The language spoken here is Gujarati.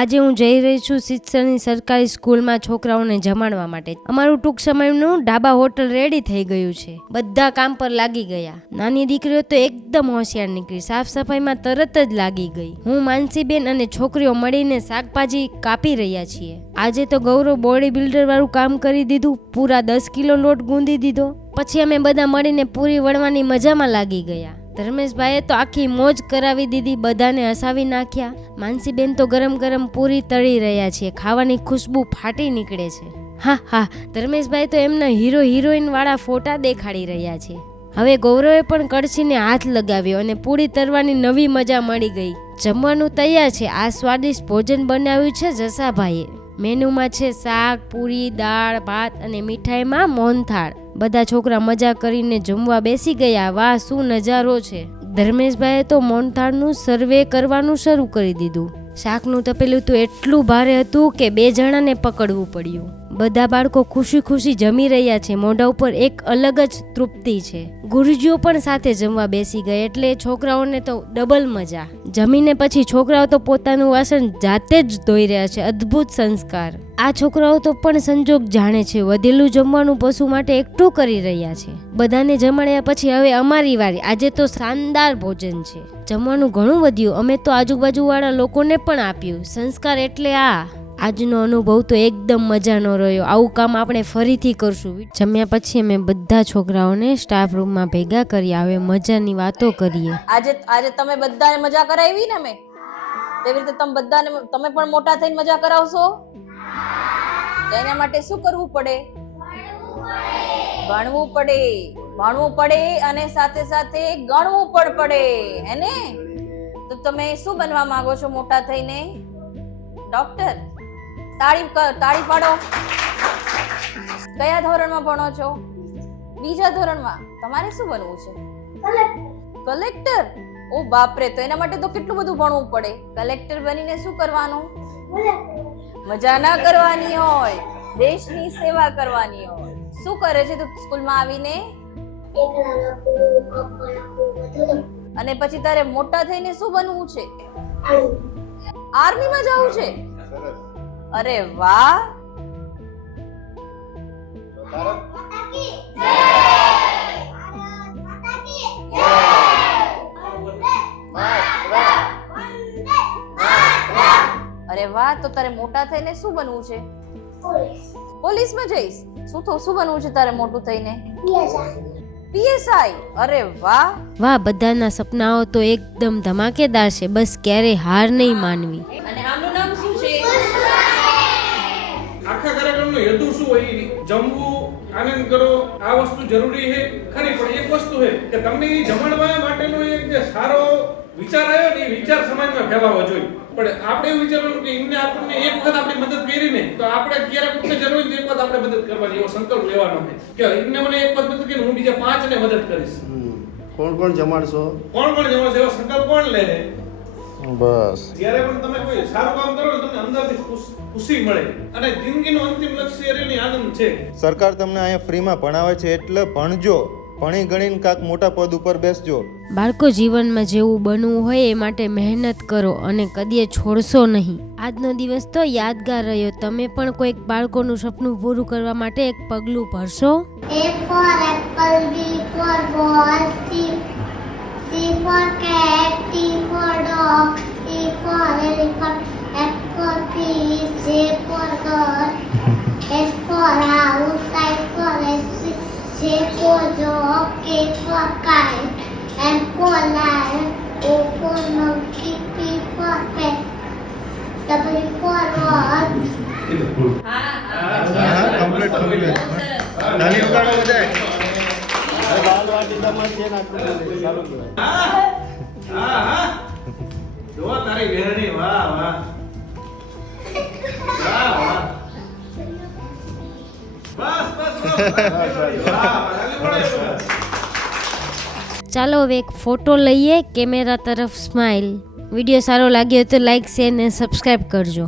આજે હું જઈ રહી છું શિક્ષણની સરકારી સ્કૂલમાં છોકરાઓને જમાડવા માટે. અમારું ટૂંક સમયનું ડાબા હોટલ રેડી થઈ ગયું છે. બધા કામ પર લાગી ગયા. નાની દીકરીઓ તો એકદમ હોશિયાર નીકળી. સાફ સફાઈમાં તરત જ લાગી ગઈ. હું માનસીબેન અને છોકરીઓ મળીને શાકભાજી કાપી રહ્યા છીએ. આજે તો ગૌરવ બોડી બિલ્ડર વાળું કામ કરી દીધું. પૂરા દસ કિલો લોટ ગુંદી દીધો. પછી અમે બધા મળીને પૂરી વળવાની મજામાં લાગી ગયા. ધર્મેશભાઈએ તો આખી મોજ કરાવી દીધી, બધાને હસાવી નાખ્યા. માનસીબેન તો ગરમ ગરમ પૂરી તળી રહ્યા છે, ખાવાની ખુશ્બુ ફાટી નીકળે છે. હા હા, ધર્મેશભાઈ તો એમના હીરો હિરોઈન વાળા ફોટા દેખાડી રહ્યા છે. હવે ગૌરવે પણ કડછીને હાથ લગાવ્યો અને પૂરી તરવાની નવી મજા મળી ગઈ. જમવાનું તૈયાર છે, આ સ્વાદિષ્ટ ભોજન બનાવ્યું છે જસાભાઈએ. મેનુમાં છે શાક, પૂરી, દાળ, ભાત અને મીઠાઈમાં મોનથાળ બધા છોકરા મજા કરીને જમવા બેસી ગયા. વાહ, શું નજારો છે. ધર્મેશભાઈએ તો મોનથાળનું સર્વે કરવાનું શરૂ કરી દીધું. શાકનું તપેલું તો એટલું ભારે હતું કે બે જણાને પકડવું પડ્યું. બધા બાળકો ખુશી ખુશી જમી રહ્યા છે. મોઢા ઉપર એક અલગ જ તૃપ્તિ છે. ગુરુજીઓ પણ સાથે જમવા બેસી ગયા એટલે છોકરાઓને તો ડબલ મજા. જમીને પછી છોકરાઓ તો પોતાનું વાસણ જાતે જ ધોઈ રહ્યા છે. અદ્ભુત સંસ્કાર. આ છોકરાઓ તો પણ સંજોગ જાણે છે. વધેલું જમવાનું પશુ માટે એકઠું કરી રહ્યા છે. બધાને જમાડ્યા પછી હવે અમારી વારી. આજે તો શાનદાર ભોજન છે. જમવાનું ઘણું વધ્યું. અમે તો આજુબાજુવાળા લોકોને પણ આપ્યું. સંસ્કાર એટલે આ. આજનો અનુભવ તો એકદમ મજાનો રહ્યો. આવું કામ આપણે ફરીથી કરશું. જમ્યા પછી અમે બધા છોકરાઓને સ્ટાફ રૂમમાં ભેગા કર્યા હવે મજાની વાતો કરીએ. આજે આજે તમે બધાને મજા કરાવી ને મેં તેવી રીતે તમે બધાને, તમે પણ મોટા થઈને મજા કરાવશો? એના માટે શું કરવું પડે? ભણવું પડે. ભણવું પડે અને સાથે સાથે ગણવું પણ પડે. હે ને? તો તમે શું બનવા માંગો છો મોટા થઈને? ડોક્ટર તાળી તાળી પાડો. કયા ધોરણમાં ભણો છો? બીજા ધોરણમાં? તમારે શું બનવું છે? કલેક્ટર. ઓ બાપરે, તો એના માટે તો કેટલું બધું ભણવું પડે? કલેક્ટર બનીને શું કરવાનું? મજા ના કરવાની હોય. દેશની સેવા કરવાની હોય. શું કરે છે તું સ્કૂલમાં આવીને? અને પછી તારે મોટા થઈને શું બનવું છે? આર્મીમાં જવું છે? અરે વાહ. અરે વાહ તો તારે મોટા થઈને શું બનવું છે? પોલીસમાં જઈશ. શું થો શું બનવું છે તારે મોટું થઈને? પીએસઆઈ. અરે વાહ. વાહ બધાના સપનાઓ તો એકદમ ધમાકેદાર છે. બસ ક્યારેય હાર નહીં માનવી. અને હેતુ શું હોય જમવું આનંદ કરો આ વસ્તુ જરૂરી છે? ખરી પણ એક વસ્તુ છે કે તમને એ જમાડવા માટેનો એક જે સારો વિચાર આવ્યો ને એ વિચાર સમાજમાં ફેલાવો જોઈએ. પણ આપણે એવું વિચારવાનું કે એમને આપણને એક વખત આપણી મદદ કરી ને તો આપણે ક્યારેક કોઈને જરૂર એક વખત આપણે મદદ કરવાની એવો સંકલ્પ લેવાનો છે. કે એમને મને એક વખત મદદ કરી હું બીજા પાંચને મદદ કરીશ. કોણ કોણ જમાડશો? કોણ કોણ જમાડશો એવો સંકલ્પ કોણ લે? બસ. જ્યારે પણ તમે કોઈ સારું કામ કરો ને તમને અંદરથી ખુશી મળે. અને જિંદગીનો અંતિમ લક્ષ્ય એની આનંદ છે. સરકાર તમને અહીંયા ફ્રીમાં ભણાવે છે એટલે ભણજો. ભણી ગણીને કાંક મોટા પદ ઉપર બેસજો. બાળકો જીવનમાં જેવું બનવું હોય એ માટે મહેનત કરો અને કદીએ છોડશો નહીં. આજનો દિવસ તો યાદગાર રહ્યો. તમે પણ કોઈક બાળકોનું સપનું પૂરું કરવા માટે એક પગલું ભરશો? A for apple, B Lion, O for monkey, P for pet, W for? હા કમ્પ્લીટ કમ્પ્લીટ નાની વગાડો બધાય લાલ વાટિકામાં છે ને આટલું સારું કહેવાય હા હા જો તારી વેરણી વાહ વાહ વાહ વાહ બસ બસ બસ વાહ વાહ ચાલો હવે એક ફોટો લઈએ કેમેરા તરફ સ્માઇલ વીડિયો સારો લાગ્યો તો લાઈક શેર ને સબસ્ક્રાઈબ કરજો.